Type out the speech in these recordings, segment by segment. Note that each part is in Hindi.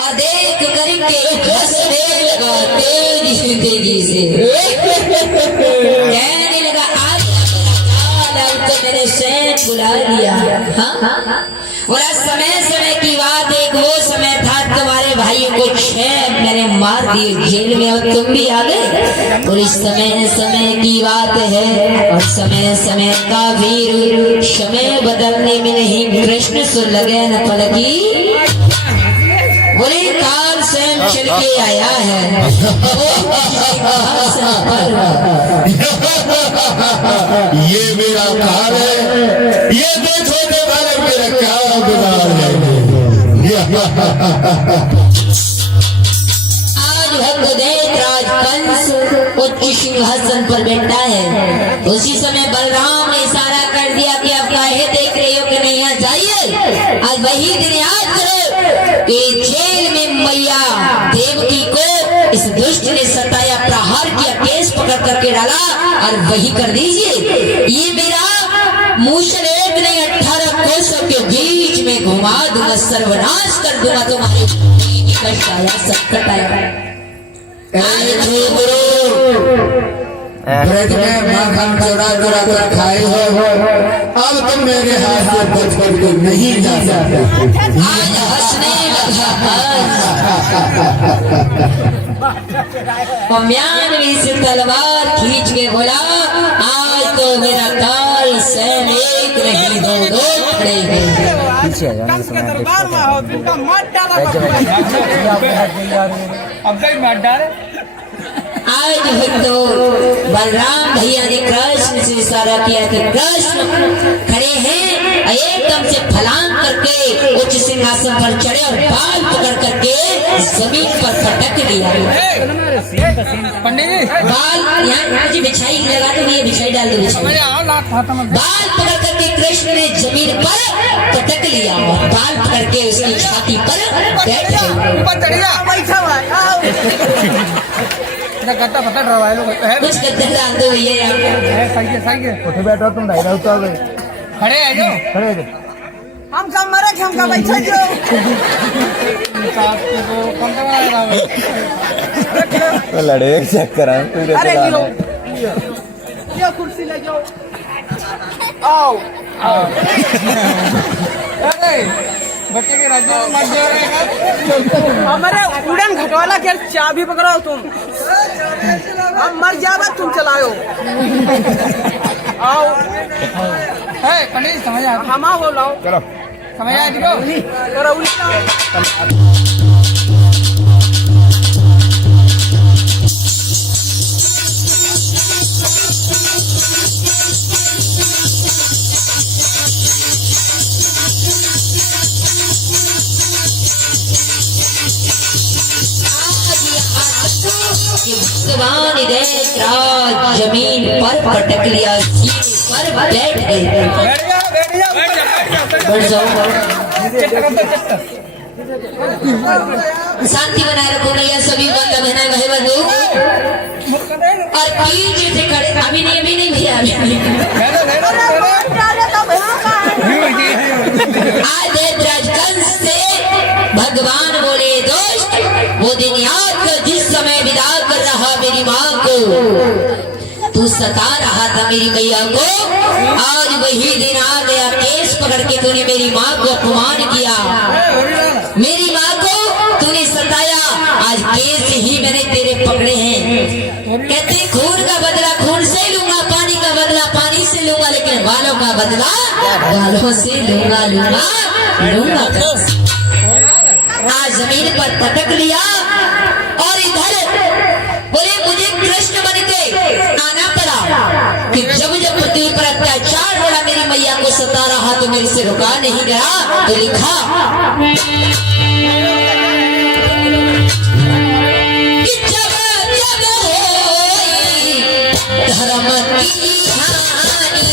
और देख करके हंसने लगा तेजी से कहने लगा आज तो मेरे सैन बुला लिया। और समय की बात एक वो समय था तुम्हारे भाई को 6 मैंने मार दिए जेल में और तुम भी आ गए। और इस समय की बात है और समय का वीर समय बदलने में नहीं कृष्ण सो लगे न पलकी बोले काल स्वयं चल के आया है। ये मेरा काल है, ये देखो वाले मेरा क्या बिगाड़ जाएंगे। आज भगदेव राजकंस उच्च सिंहासन पर बैठा है। उसी समय बलराम ने इशारा कर दिया कि अब काहे देख रहे हो कि नहीं यहाँ जाइए। आज वही दिन याद करो कि जेल में मैया देवकी को इस दुष्ट ने सताया, प्रहार किया, केस पकड़ करके डाला और वही कर दीजिए। ये मेरा मूसल एक नहीं 18 कोसों के बीच में घुमा दूंगा, सर्वनाश कर दूंगा तुम्हारे कष्ट आया संकट आया। ब्रज में माखन चुरा चुरा कर खाए हो, अब तुम मेरे हाथ से बच कर के नहीं जा सकते। आज हंसने लगा म्यानवी से तलवार खींच के बोला आज तो मेरा काल सैन एक नहीं दो खड़े हैं। दरबार में हो तुमका मार डाला अब तक मार डाले। आज तो बलराम भैया ने कृष्ण से इशारा किया कि कृष्ण खड़े हैं, एकदम से फलांग करके उच्च सिंहासन पर चढ़े और बाल पकड़ करके जमीन पर पटक लिया। पंडित जी बाल यहाँ मुझे बिछाई लगा तो ये बिछाई डाल दो बिछाई। बाल पकड़ करके कृष्ण ने जमीन पर पटक लिया और बाल पकड़ के उसकी छाती पर बैठ गए। ऊपर चढ़िया बैठा हुआ गद्दा पकड़ रहा है लोग कुछ गद्दे डाल दो भैया। सही है उठे बैठो तुम ढाई रहो तो खड़े है जो खड़े हो जाओ। हम कम मरे हम का बैठे जो तो लड़े चेक करा अरे ये कुर्सी ले जाओ आओ अरे बच्चे के राज्य में मत जाओ हमारे उड़न घटवाला के चाबी पकड़ाओ तुम हम मर जावा तुम चलाओ आओ है पंडित समझ आ हम आओ लाओ चलो समझ आ जियो करो उल्टा भगवान राज जमीन पर पटक लिया, पर बैठ गए। बैठ जाओ शांति बनाए रखो भैया सभी बंदा बहना भाई बंधु और पीछे से खड़े अभी नहीं भैया आज राजकंस से भगवान बोले दोस्त वो दिन याद कर जिस समय विदा कर रहा मेरी माँ को, तू सता रहा था मेरी मैया को। आज वही दिन आ गया, केस पकड़ के तूने मेरी माँ को अपमान किया, मेरी माँ को तूने सताया। आज केस ही मैंने तेरे पकड़े हैं। कहते खून का बदला खून से लूंगा, पानी का बदला पानी से लूंगा, लेकिन बालों का बदला बालों से लूंगा। आज जमीन पर पटक लिया और इधर बोले मुझे कृष्ण बन के आना पड़ा कि जब पृथ्वी पर अत्याचार हो रहा मेरी मैया को सता रहा तो मेरे से रुका नहीं गया। तो लिखा कि जब होई धर्म की हानि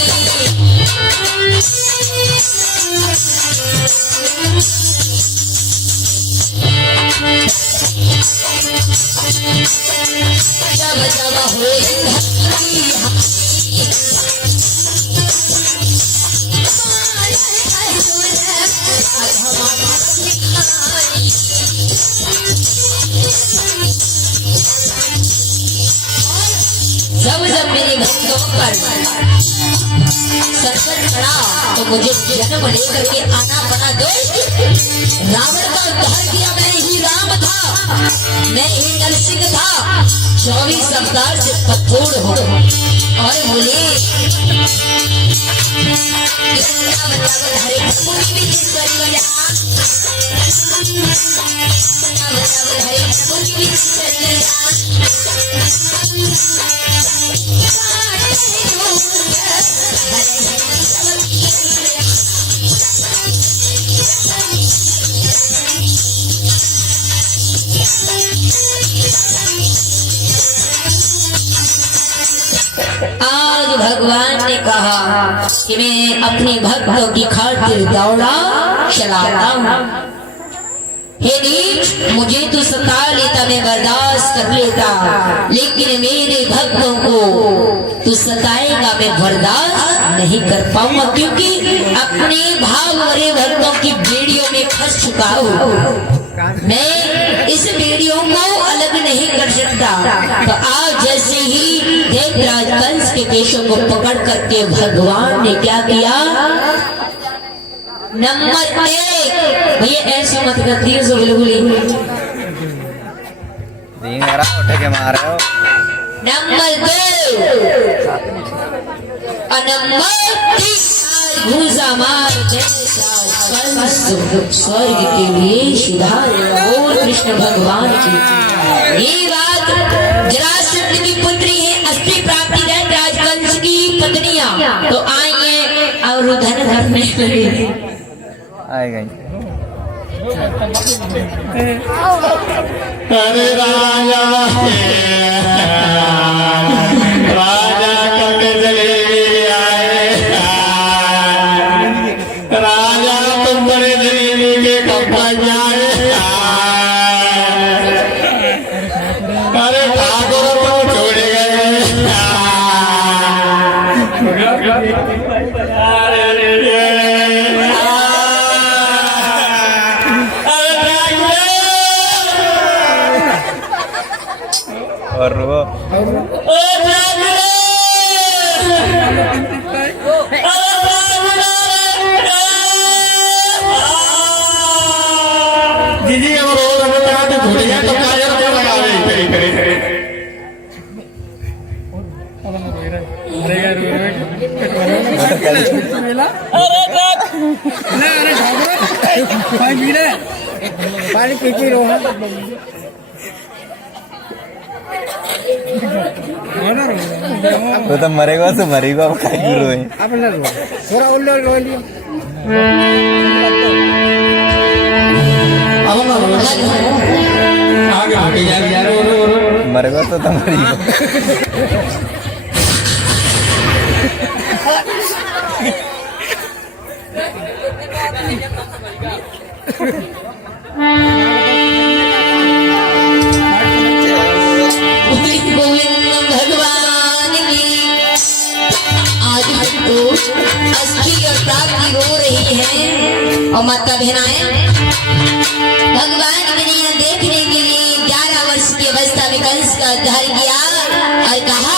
जब होई जब मेरे भक्तों पर संकट पड़ा तो मुझे जन्म लेकर के आना पड़ा दोस्त। रावण का उद्धार किया मैं ही राम था, मैं ही नरसिंह था। 24 अवतार से पत्थर हो और बोले आज भगवान ने कहा कि मैं अपने भक्तों की खातिर दौड़ा चलाता हूँ। हे नीच, मुझे तो सता लेता, मैं बर्दाश्त कर लेता, लेकिन मेरे भक्तों को तू सताएगा मैं बर्दाश्त नहीं कर पाऊंगा, क्योंकि अपने भाव भरे भक्तों की बेड़ियों में फंस चुका हूँ। मैं इस बेड़ियों को अलग नहीं कर सकता। तो आज जैसे ही देवराज कंस के केशों को पकड़ करके भगवान ने क्या किया, नंबर 1 भैया ऐसे मत कर, धीरे से बिल्कुल ही उठे के मार रहे हो। नंबर 2 और नंबर 3 भूसा मार स्वर्ग के लिए बोल कृष्ण भगवान की। ये बात जरासंध की पुत्री है, अष्टी प्राप्ति है राजवंश की पत्नियां तो आइए और धन धरने लगे। आएगा अरे राजा राजा कब चले आए, राजा तुम बड़े जलीली के कब आए। अरे ठाकुर को छोड़ गए। और वो दीदी अब रोज हमें कहा तो घुट गया तो काजल को लगा रहे करे वो तो मरेगा तो मरेगा, अब क्या गिरो है। थोड़ा उल्लो रो लियो। आगे यार मरेगा तो मरेगा। भगवान की आज हमको अष्टी और प्राप्ति हो रही है। और माता बहनाएं भगवान के लिए देखने के लिए 11 वर्ष की अवस्था में कंस का उद्धार किया और कहा